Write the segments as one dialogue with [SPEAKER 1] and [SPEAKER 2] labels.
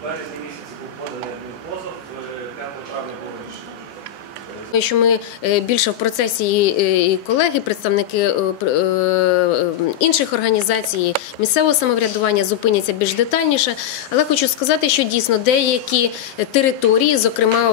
[SPEAKER 1] В березні місяці був поданий позов, е, 5 травня було рішення.
[SPEAKER 2] Думаю, що ми е, більше в процесі і- і колеги, представники е, е, е, інших організацій місцевого самоврядування зупиняться більш детальніше. Але хочу сказати, що дійсно деякі території, зокрема,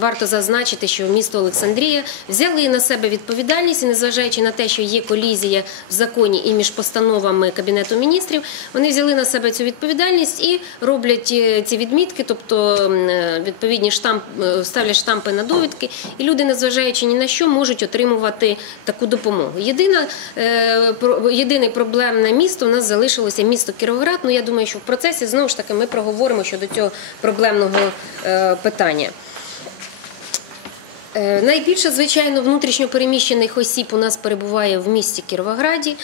[SPEAKER 2] варто зазначити, що місто Олександрія взяли на себе відповідальність, і незважаючи на те, що є колізія в законі і між постановами Кабінету міністрів, вони взяли на себе цю відповідальність і роблять е, ці відмітки, тобто е, відповідні штамп е, ставлять штампи на довідки, і люди, незважаючи ні на що, можуть отримувати таку допомогу. Єдина е, єдине проблемне місто у нас залишилося місто Кіровоград. Ну я думаю, що в процесі знову ж таки ми проговоримо щодо цього проблемного е, питання. Е, Найбільше, звичайно, внутрішньо переміщених осіб у нас перебуває в місті Кіровограді.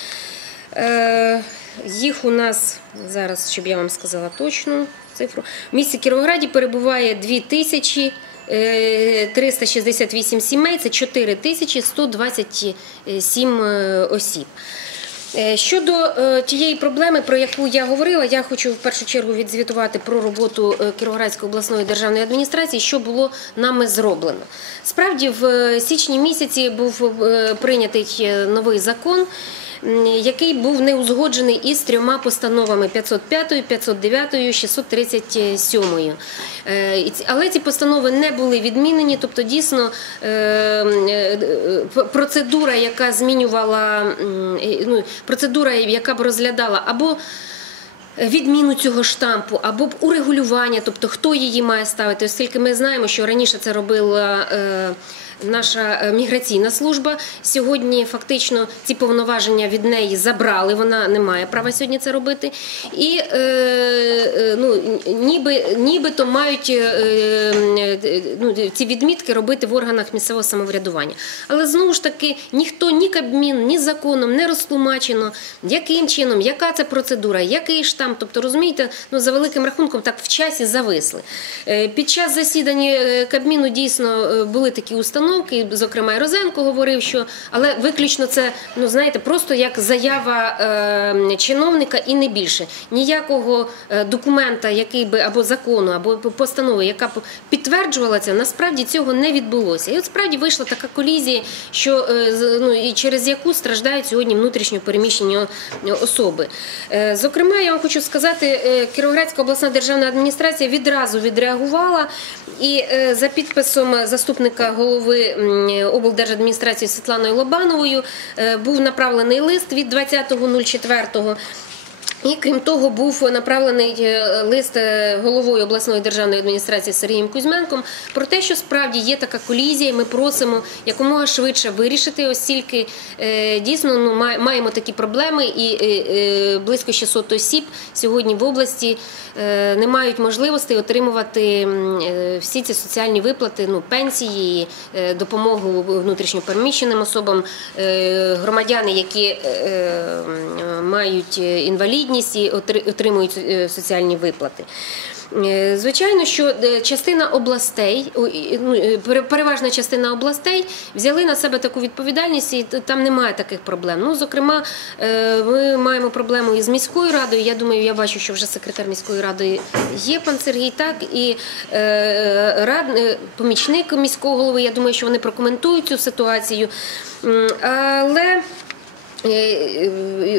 [SPEAKER 2] Їх у нас зараз, щоб я вам сказала точну цифру, в місті Кіровограді перебуває 2000 е, 368 сімей, це 4127 е, осіб. Е, Щодо е, тієї проблеми, про яку я говорила, я хочу в першу чергу відзвітувати про роботу е, Кіровоградської обласної державної адміністрації, що було нами зроблено. Справді, в е, січні місяці був е, прийнятий е, новий закон. Який був не узгоджений із трьома постановами 505, 509, 637. Е, і ці- Але ці постанови не були відмінені, тобто дійсно е, е, процедура, яка змінювала ну, процедура, яка б розглядала або Відміну цього штампу або б урегулювання, тобто хто її має ставити, оскільки ми знаємо, що раніше це робила е, наша е, міграційна служба. Сьогодні фактично ці повноваження від неї забрали. Вона не має права сьогодні це робити. І е, е, ну, ніби, нібито мають ну, ці відмітки робити в органах місцевого самоврядування. Але знову ж таки ніхто ні Кабмін, ні законом не розтлумачено, яким чином, яка це процедура, який штамп. Тобто, розумієте, ну за великим рахунком так в часі зависли. Під час засідання Кабміну дійсно були такі установки, зокрема, і Розенко говорив, що але виключно це, ну знаєте, просто як заява е, чиновника і не більше. Ніякого е, документа, який би або закону, або постанови, яка б підтверджувала це, насправді цього не відбулося. І от справді вийшла така колізія, що е, ну, і через яку страждають сьогодні внутрішньо переміщені особи. Е, Зокрема, я вам хочу сказати, е, Кіровоградська обласна державна адміністрація відразу відреагувала і е, за підписом заступника голови м, облдержадміністрації Світланою Лобановою е, був направлений лист від 20.04. І крім того, був направлений е, лист е, головою обласної державної адміністрації Сергієм Кузьменком про те, що справді є така колізія. і Ми просимо якомога швидше вирішити, оскільки е, дійсно ну, маємо такі проблеми, і близько 600 осіб сьогодні в області не мають можливості отримувати всі ці соціальні виплати, ну пенсії, допомогу внутрішньопереміщеним особам, громадяни, які мають е, інвалідність і отримують е, соціальні виплати. Е, Звичайно, що е, частина областей, ну, пере- переважна частина областей взяли на себе таку відповідальність, і там немає таких проблем. Ну, зокрема, ми маємо проблему із міською радою. Я думаю, я бачу, що вже секретар міської ради є пан Сергій, так і рад, помічник міського голови. Я думаю, що вони прокоментують цю ситуацію. Але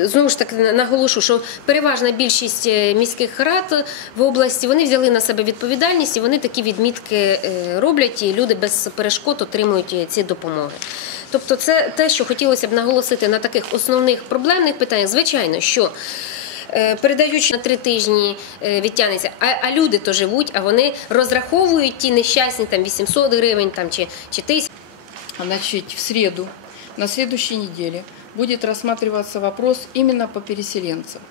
[SPEAKER 2] Знову ж таки наголошу, що переважна більшість е, міських рад в області вони взяли на себе відповідальність і вони такі відмітки е, роблять, і люди без перешкод отримують е, ці допомоги. Тобто, це те, що хотілося б наголосити на таких основних проблемних питаннях. Звичайно, що е, передаючи на три тижні е, відтягнеться, а, а люди то живуть, а вони розраховують ті нещасні там 800 гривень там чи, чи 1000.
[SPEAKER 3] Значит, в среду, на следующей неделе, будет рассматриваться вопрос именно по переселенцам.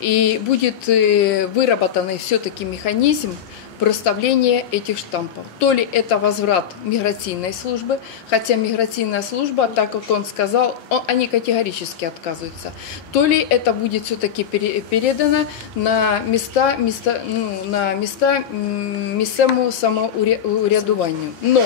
[SPEAKER 3] И будет э, выработанный все-таки механизм проставления этих штампов. То ли это возврат миграционной службы, хотя миграционная служба, так как он сказал, о- они категорически отказываются. То ли это будет все-таки передано на места, места, ну, на места м, місцевому самоурядуванню. Но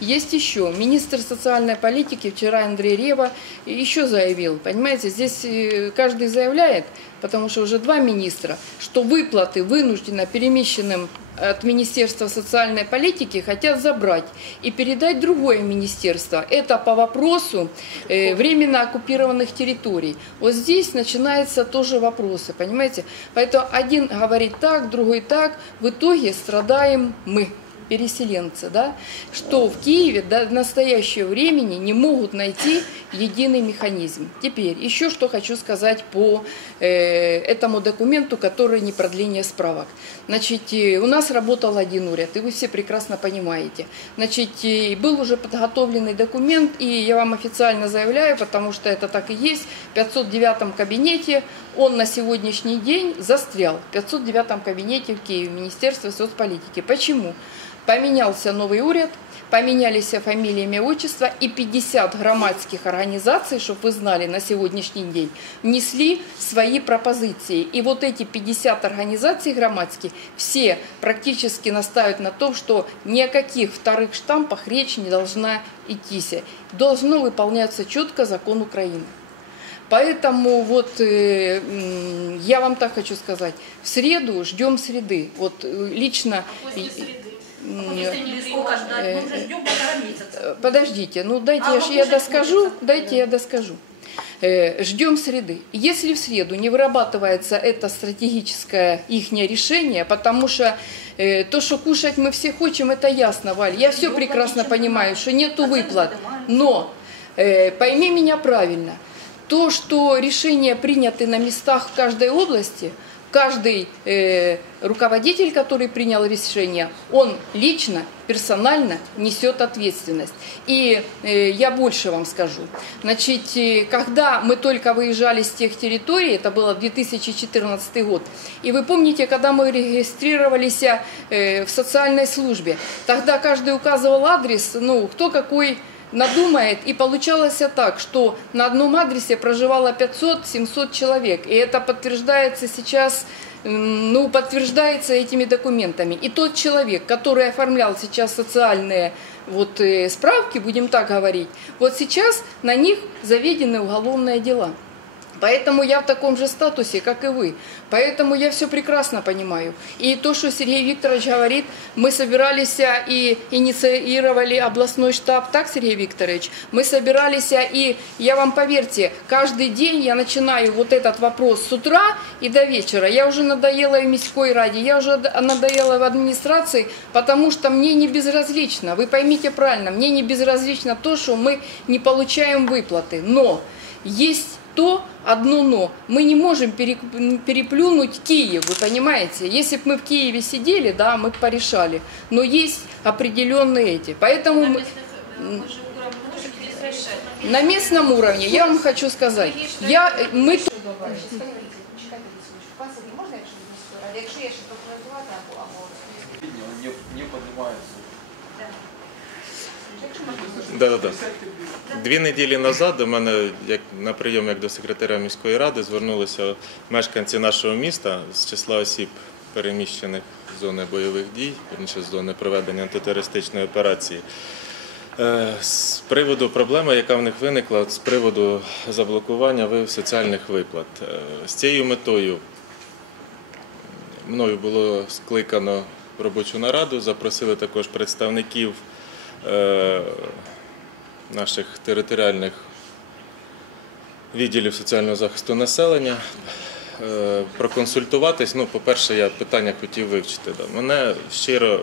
[SPEAKER 3] Есть еще министр социальной политики вчера Андрей Рева еще заявил, понимаете, здесь э, каждый заявляет, потому что уже два министра, что выплаты вынужденно перемещенным от Министерства социальной политики хотят забрать и передать другое министерство. Это по вопросу э, временно оккупированных территорий. Вот здесь начинаются тоже вопросы, понимаете? Поэтому один говорит так, другой так, в итоге страдаем мы переселенцы, да, что в Киеве до настоящего времени не могут найти единый механизм. Теперь еще что хочу сказать по э, этому документу, который не продление справок. Значит, э, у нас работал один уряд, и вы все прекрасно понимаете. Значит, э, был уже подготовленный документ, и я вам официально заявляю, потому что это так и есть, в 509 кабинете он на сегодняшний день застрял. В 509 кабинете в Киеве, Министерство соцполитики. Почему? Поменялся новый уряд, поменялись фамилии, имя, отчество, и 50 громадских организаций, чтобы вы знали, на сегодняшний день внесли свои пропозиции. И вот эти 50 организаций громадских все практически настаивают на том, что ни о каких вторых штампах речь не должна идти. Должно выполняться четко закон Украины. Поэтому вот э, я вам так хочу сказать, в среду ждем среды. Вот э, лично... м,
[SPEAKER 4] Сколько ждать? Месяца.
[SPEAKER 3] Э, Подождите, ну дайте
[SPEAKER 4] А,
[SPEAKER 3] я, доскажу, дайте я доскажу. Э, Ждем среды. Если в среду не вырабатывается это стратегическое их решение, потому что э, то, что кушать мы все хотим, это ясно, Валь. Я все прекрасно понимаю, что нету выплат. Но э, пойми меня правильно. То, что решения приняты на местах в каждой области, каждый э, руководитель, который принял решение, он лично, персонально несет ответственность. И э, я больше вам скажу. Значит, э, когда мы только выезжали с тех территорий, это было 2014 год, и вы помните, когда мы регистрировались э, в социальной службе, тогда каждый указывал адрес, ну, кто какой надумает, и получалось так, что на одном адресе проживало 500-700 человек, и это подтверждается сейчас, ну, подтверждается этими документами. И тот человек, который оформлял сейчас социальные вот э, справки, будем так говорить, вот сейчас на них заведены уголовные дела. Поэтому я в таком же статусе, как и вы. Поэтому я все прекрасно понимаю. И то, что Сергей Викторович говорит, мы собирались и инициировали областной штаб, так, Сергей Викторович? Мы собирались и, я вам поверьте, каждый день я начинаю вот этот вопрос с утра и до вечера. Я уже надоела и в Раде, я уже надоела в администрации, потому что мне не безразлично, вы поймите правильно, мне не безразлично то, что мы не получаем выплаты. Но есть то одно но. Мы не можем пере- переплюнуть Киев, вы понимаете? Если бы мы в Киеве сидели, да, мы бы порешали. Но есть определенные эти. Поэтому мы- на местном уровне, я вам хочу сказать, я, мы
[SPEAKER 5] Можна, якщо
[SPEAKER 6] Да, да, да. Дві неділі назад до мене, як на прийом як до секретаря міської ради, звернулися мешканці нашого міста з числа осіб, переміщених з зони бойових дій, вірніше з зони проведення антитерористичної операції. Е, З приводу проблеми, яка в них виникла, з приводу заблокування соціальних виплат. Е, З цією метою мною було скликано робочу нараду, запросили також представників наших територіальних відділів соціального захисту населення. е, Проконсультуватись. Ну, по-перше, я питання хотів вивчити. Мене щиро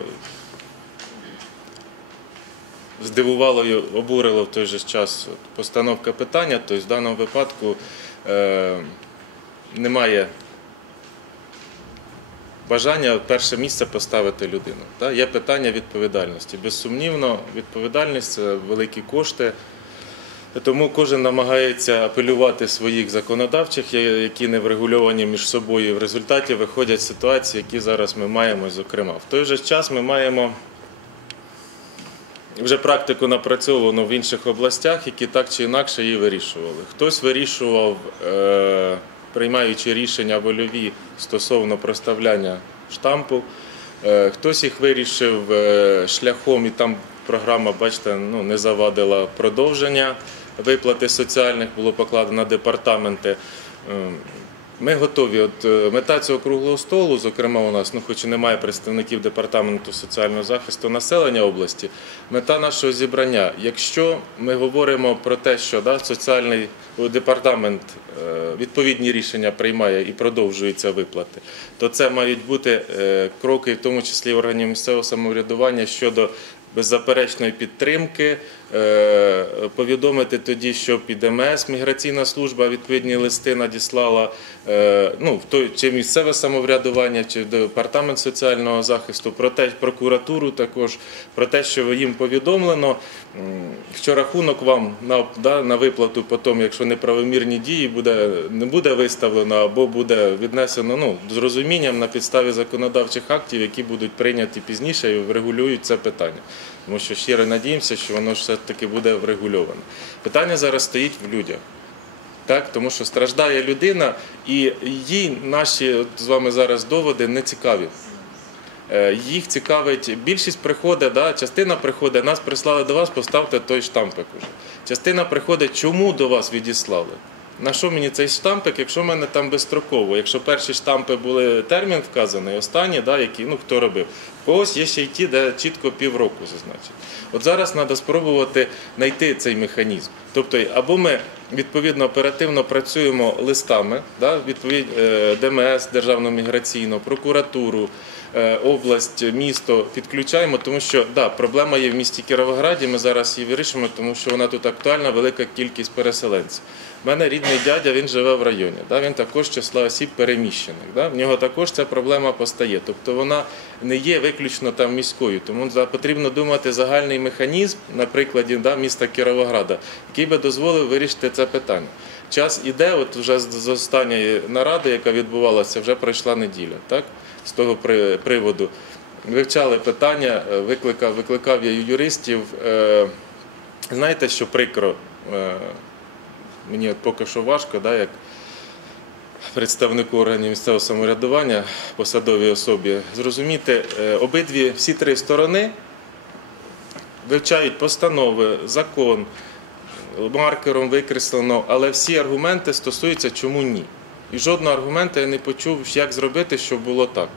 [SPEAKER 6] здивувало і обурило в той же час постановка питання. Тобто, в даному випадку е, немає бажання перше місце поставити людину. Є питання відповідальності. Безсумнівно, відповідальність це великі кошти. Тому кожен намагається апелювати своїх законодавчих, які не врегульовані між собою. В результаті виходять ситуації, які зараз ми маємо. Зокрема, в той же час ми маємо вже практику напрацьовану в інших областях, які так чи інакше її вирішували. Хтось вирішував, е, приймаючи рішення вольові стосовно проставляння штампу, е, хтось їх вирішив е, шляхом, і там програма, бачите, ну, не завадила продовження виплати соціальних, було покладено на департаменти. Ми готові. От е, мета цього круглого столу, зокрема, у нас, ну хоч і немає представників департаменту соціального захисту населення області. Мета нашого зібрання. Якщо ми говоримо про те, що да, соціальний департамент е, відповідні рішення приймає і продовжується виплати, то це мають бути е, кроки, в тому числі органів місцевого самоврядування щодо беззаперечної підтримки, е, повідомити тоді, що під МС міграційна служба відповідні листи надіслала е, ну, в той чи місцеве самоврядування, чи департамент соціального захисту, про те, прокуратуру також, про те, що їм повідомлено, що рахунок вам на, да, на виплату потім, якщо неправомірні дії, буде, не буде виставлено або буде віднесено ну, з розумінням на підставі законодавчих актів, які будуть прийняті пізніше і врегулюють це питання. Тому що щиро надіємося, що воно все-таки буде врегульовано. Питання зараз стоїть в людях. Так, тому що страждає людина, і їй наші з вами зараз доводи не цікаві. Е, Їх цікавить, більшість приходить, да, частина приходить, нас прислали до вас, поставте той штампик уже. Частина приходить, чому до вас відіслали? На що мені цей штампик, якщо в мене там безстроково? Якщо перші штампи були термін вказаний, останні, да, які, ну хто робив, в когось є ще й ті, де чітко півроку зазначено. От зараз треба спробувати знайти цей механізм. Тобто, або ми відповідно оперативно працюємо листами, да, відповідь е, ДМС, Державну міграційну, прокуратуру, область, місто підключаємо, тому що да, проблема є в місті Кіровограді. Ми зараз її вирішимо, тому що вона тут актуальна, велика кількість переселенців. У мене рідний дядя, він живе в районі. Да, він також числа осіб переміщених. Да, в нього також ця проблема постає. Тобто вона не є виключно там міською. Тому потрібно думати загальний механізм, на прикладі да, міста Кіровограда, який би дозволив вирішити це питання. Час іде, от вже з останньої наради, яка відбувалася, вже пройшла неділя. Так? З того приводу вивчали питання, е, викликав, викликав я юристів. Е, Знаєте, що прикро, е, мені поки що важко, да, як представнику органів місцевого самоврядування, посадовій особі, зрозуміти, обидві всі три сторони вивчають постанови, закон, маркером викреслено, але всі аргументи стосуються чому ні. І жодного аргументу я не почув, як зробити, щоб було так.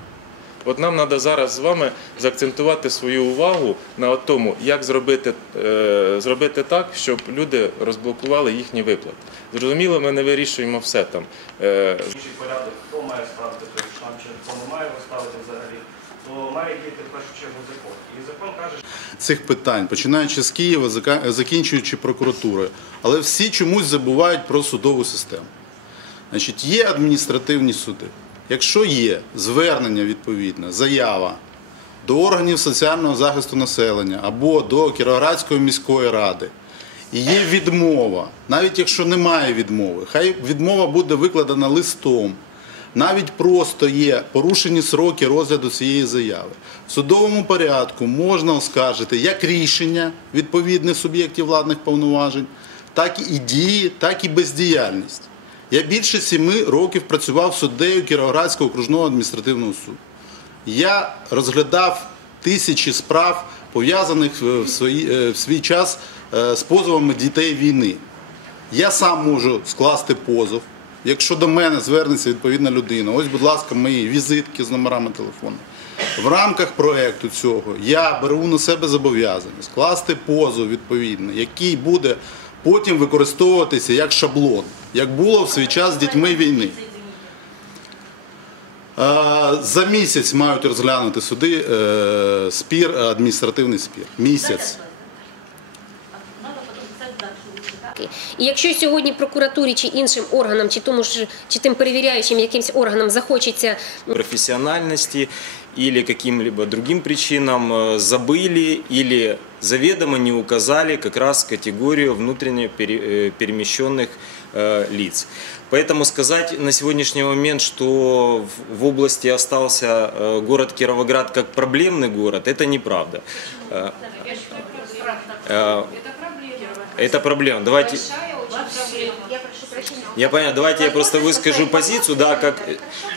[SPEAKER 6] От нам треба зараз з вами заакцентувати свою увагу на тому, як зробити, е, зробити так, щоб люди розблокували їхні виплати. Зрозуміло, ми не вирішуємо все там. Е,
[SPEAKER 1] інший порядок, хто має ставити той штамп, чи хто не має його ставити взагалі, то має діяти в першу чергу закон. І закон каже, що
[SPEAKER 7] цих питань, починаючи з Києва, закінчуючи прокуратурою. Але всі чомусь забувають про судову систему. Значить, є адміністративні суди. Якщо є звернення відповідне, заява до органів соціального захисту населення або до Кіровоградської міської ради, і є відмова, навіть якщо немає відмови, хай відмова буде викладена листом. Навіть просто є порушені сроки розгляду цієї заяви. В судовому порядку можна оскаржити як рішення відповідних суб'єктів владних повноважень, так і дії, так і бездіяльність. Я більше сіми років працював суддею Кіровоградського окружного адміністративного суду. Я розглядав тисячі справ, пов'язаних в свої- е, в свій час е, з позовами дітей війни. Я сам можу скласти позов. Якщо до мене звернеться відповідна людина, ось, будь ласка, мої візитки з номерами телефону. В рамках проєкту цього я беру на себе зобов'язання скласти позов відповідний, який буде потім використовуватися як шаблон, як було в свій час з дітьми війни. Е, За місяць мають розглянути суди е, спір, адміністративний спір. Місяць.
[SPEAKER 4] дальше. лучше, да?
[SPEAKER 2] І якщо сьогодні прокуратурі чи іншим органам, чи тому ж чи тим перевіряючим якимсь органам захочеться
[SPEAKER 8] профессиональности или каким-либо другим причинам э, забыли или заведомо не указали как раз категорию внутренне пере- э, перемещенных э, лиц. Поэтому сказать на сегодняшний момент, что в- в области остался э, город Кировоград как проблемный город, это неправда. Э, э, Это проблема. Давайте.
[SPEAKER 5] Большая очень проблема. Я
[SPEAKER 8] понял, давайте я просто выскажу позицию, да, как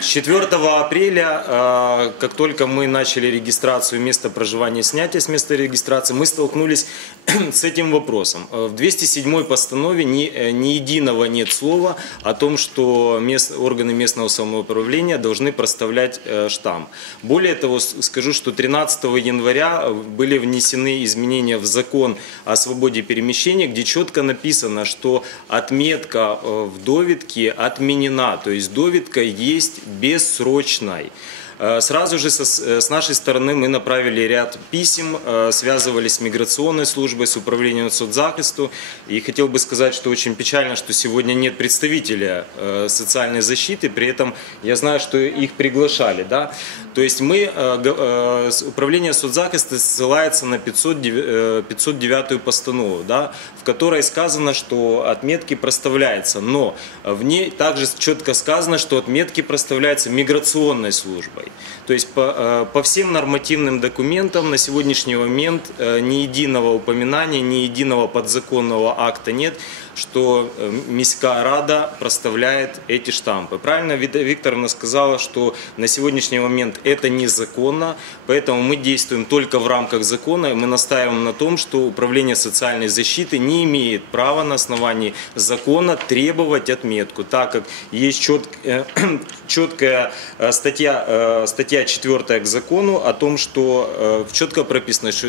[SPEAKER 8] с 4 апреля, э, как только мы начали регистрацию места проживания снятия с места регистрации, мы столкнулись с этим вопросом. Э, В 207 постанове ни, э, ни единого нет слова о том, что мест, органы местного самоуправления должны проставлять э, штамп. Более того, скажу, что 13 января были внесены изменения в закон о свободе перемещения, где четко написано, что отметка э, в довидке отменена, то есть довидка есть бессрочной. Э, Сразу же со- с нашей стороны мы направили ряд писем, э, связывались с миграционной службой, с управлением соцзахисту. И хотел бы сказать, что очень печально, что сегодня нет представителя э, социальной защиты, при этом я знаю, что их приглашали. Да? То есть мы, э, э, управление соцзахисту ссылается на 509, э, 509 постанову, да, в которой сказано, что отметки проставляются, но в ней также четко сказано, что отметки проставляются миграционной службой. То есть по, э, по всем нормативным документам на сегодняшний момент э, ни единого упоминания, ни единого подзаконного акта нет, что э, Міська рада проставляет эти штампы. Правильно Вита Викторовна сказала, что на сегодняшний момент это незаконно, поэтому мы действуем только в рамках закона, и мы настаиваем на том, что Управление социальной защиты не имеет права на основании закона требовать отметку, так как есть чет- э, четкая э, статья, э, статья 4 к закону о том, что э, четко прописано, что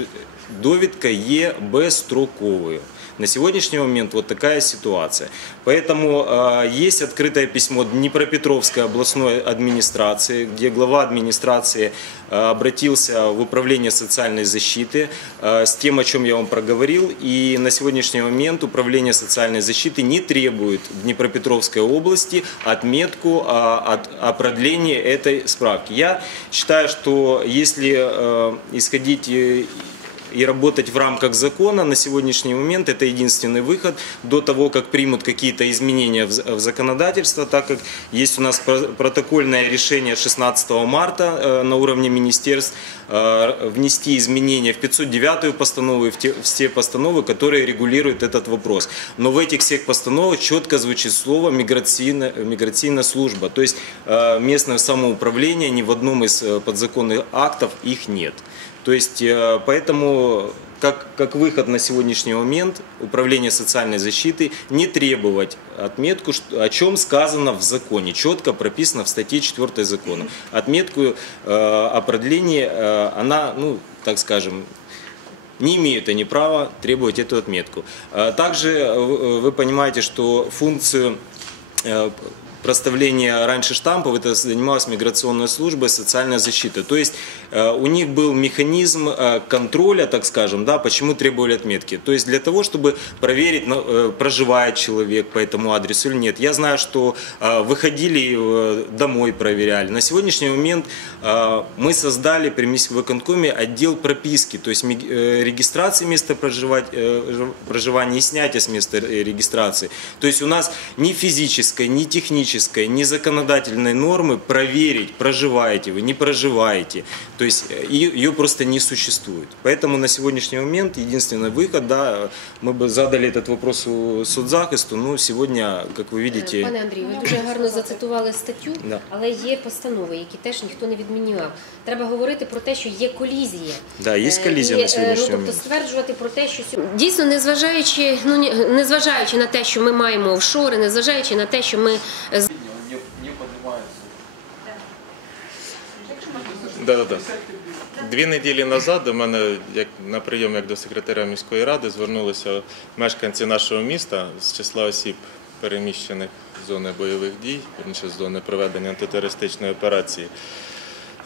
[SPEAKER 8] довідка є безстроковою. На сегодняшний момент вот такая ситуация. Поэтому э, есть открытое письмо Днепропетровской областной администрации, где глава администрации э, обратился в управление социальной защиты э, с тем, о чем я вам проговорил. И на сегодняшний момент управление социальной защиты не требует Днепропетровской области отметку о, от- о продлении этой справки. Я считаю, что если э, исходить и работать в рамках закона на сегодняшний момент это единственный выход до того, как примут какие-то изменения в законодательство, так как есть у нас про- протокольное решение 16 марта э, на уровне министерств э, внести изменения в 509 постанову и в те, в те постановы, которые регулируют этот вопрос. Но в этих всех постановах четко звучит слово миграционная, миграционная служба, то есть э, местное самоуправление ни в одном из подзаконных актов их нет. То есть, э, поэтому, как, как выход на сегодняшний момент, Управление социальной защиты не требовать отметку, что- о чем сказано в законе, четко прописано в статье 4 закона. Отметку э, о продлении, э, она, ну, так скажем, не имеют они права требовать эту отметку. А Также э, вы понимаете, что функцию э, проставления раньше штампов это занималась миграционная служба и социальная защита. То есть э, у них был механизм э, контроля, так скажем, да, почему требовали отметки. То есть для того, чтобы проверить, э, проживает человек по этому адресу или нет. Я знаю, что выходили домой, проверяли. На сегодняшний момент мы создали при Миськвыконкоме отдел прописки, то есть регистрации места проживания и снятия с места регистрации. То есть у нас ни физической, ни технической, ни законодательной нормы проверить, проживаете вы, не проживаете. То есть э, ее, ее просто не существует. Поэтому на сегодняшний момент единственный выход, да, мы бы задали этот вопрос у соцзахисту, но сегодня, как вы видите,
[SPEAKER 2] Пане Андрію, ви дуже гарно зацитували статтю,
[SPEAKER 8] Да.
[SPEAKER 2] але є постанови, які теж ніхто не відміняв. Треба говорити про те, що є колізія.
[SPEAKER 8] Да, є
[SPEAKER 2] Е,
[SPEAKER 8] колізія
[SPEAKER 2] і,
[SPEAKER 8] на сьогоднішній
[SPEAKER 2] е, ну,
[SPEAKER 8] момент.
[SPEAKER 2] Тобто стверджувати про те, що сьо- дійсно, незважаючи, ну ні- незважаючи на те, що ми маємо офшори, незважаючи на те, що ми
[SPEAKER 6] Да, да, да. Дві неділі назад до мене, як на прийом як до секретаря міської ради, звернулися мешканці нашого міста з числа осіб, переміщених з зони бойових дій, вірніше, з зони проведення антитерористичної операції.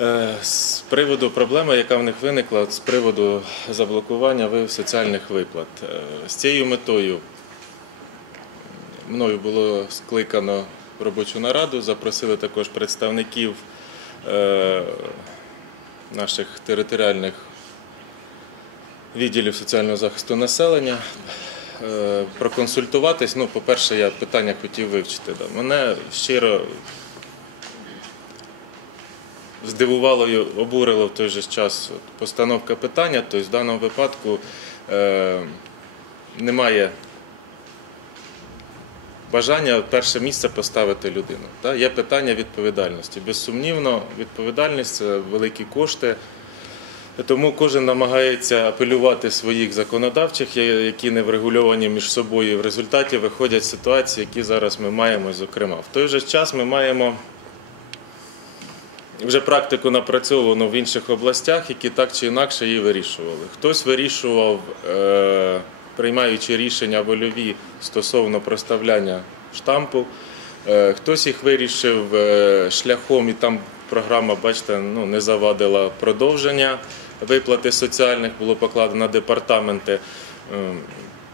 [SPEAKER 6] Е, З приводу проблеми, яка в них виникла, з приводу заблокування соціальних виплат. Е, З цією метою мною було скликано робочу нараду, запросили також представників е, наших територіальних відділів соціального захисту населення. е, Проконсультуватись. Ну, по-перше, я питання хотів вивчити. Мене щиро здивувало і обурило в той же час постановка питання. Тобто в даному випадку е, немає бажання перше місце поставити людину. Да? Є питання відповідальності. Безсумнівно, відповідальність це великі кошти. Тому кожен намагається апелювати своїх законодавчих, які не врегульовані між собою. В результаті виходять ситуації, які зараз ми маємо. Зокрема, в той же час ми маємо вже практику напрацьовано в інших областях, які так чи інакше її вирішували. Хтось вирішував, е, приймаючи рішення вольові стосовно проставляння штампу, е, хтось їх вирішив е, шляхом, і там програма, бачите, ну, не завадила продовження виплати соціальних, було покладено на департаменти.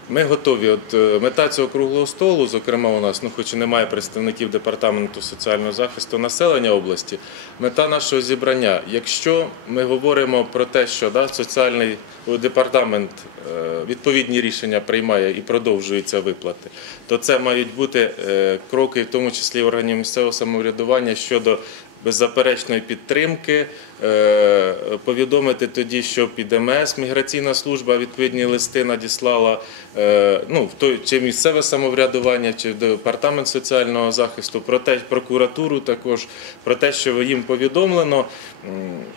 [SPEAKER 6] Е, Ми готові. От е, мета цього круглого столу, зокрема, у нас, ну хоч і немає представників департаменту соціального захисту населення області. Мета нашого зібрання. Якщо ми говоримо про те, що да, соціальний департамент е, відповідні рішення приймає і продовжуються виплати, то це мають бути е, кроки, в тому числі органів місцевого самоврядування щодо беззаперечної підтримки, е, повідомити тоді, що під МС міграційна служба відповідні листи надіслала е, ну, в той чи місцеве самоврядування, чи департамент соціального захисту, про те, прокуратуру також, про те, що їм повідомлено,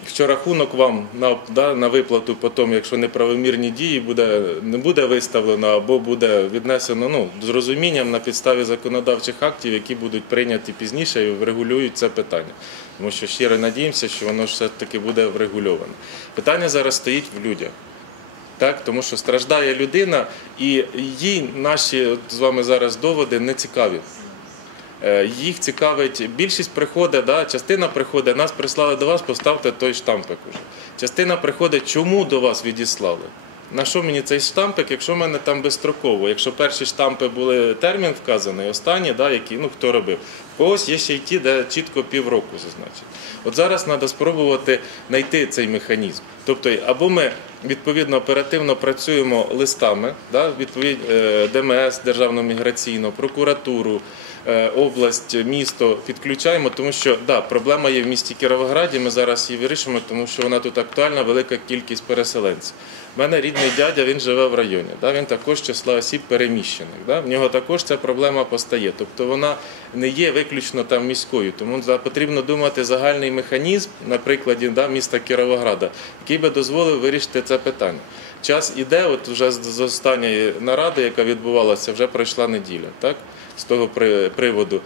[SPEAKER 6] що рахунок вам на, да, на виплату потім, якщо неправомірні дії, буде, не буде виставлено або буде віднесено ну, з розумінням на підставі законодавчих актів, які будуть прийняті пізніше і врегулюють це питання. Тому що щиро надіємося, що воно все-таки буде врегульовано. Питання зараз стоїть в людях. Так, тому що страждає людина, і їй наші з вами зараз доводи не цікаві. Е, Їх цікавить, більшість приходить, да, частина приходить, нас прислали до вас, поставте той штампик уже. Частина приходить, чому до вас відіслали? На що мені цей штампик, якщо в мене там безстроково? Якщо перші штампи були термін вказаний, останні, да, які, ну хто робив, в когось є ще й ті, де чітко півроку зазначено. От зараз треба спробувати знайти цей механізм. Тобто, або ми відповідно оперативно працюємо листами, да, відповідь е, ДМС, Державну міграційну, прокуратуру, область, місто підключаємо, тому що да, проблема є в місті Кіровограді. Ми зараз її вирішимо, тому що вона тут актуальна, велика кількість переселенців. У мене рідний дядя, він живе в районі. Да, він також числа осіб переміщених. Да, в нього також ця проблема постає. Тобто вона не є виключно там міською. Тому потрібно думати загальний механізм, на прикладі да, міста Кіровограда, який би дозволив вирішити це питання. Час іде, от вже з останньої наради, яка відбувалася, вже пройшла неділя. Так? З того приводу.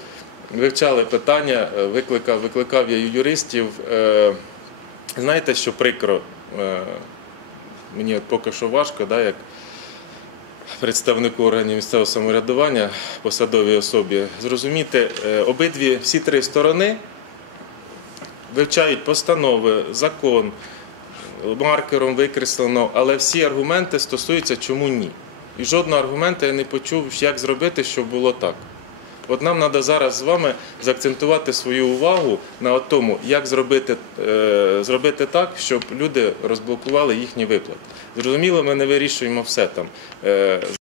[SPEAKER 6] Вивчали питання, е, викликав, викликав я юристів. Е, Знаєте, що прикро, Е, мені поки що важко, да, як представнику органів місцевого самоврядування, посадовій особі, зрозуміти, обидві всі три сторони вивчають постанови, закон, маркером викреслено, але всі аргументи стосуються чому ні. І жодного аргументу я не почув, як зробити, щоб було так. От нам треба зараз з вами заакцентувати свою увагу на тому, як зробити, е, зробити так, щоб люди розблокували їхні виплати. Зрозуміло, ми не вирішуємо все там. Е,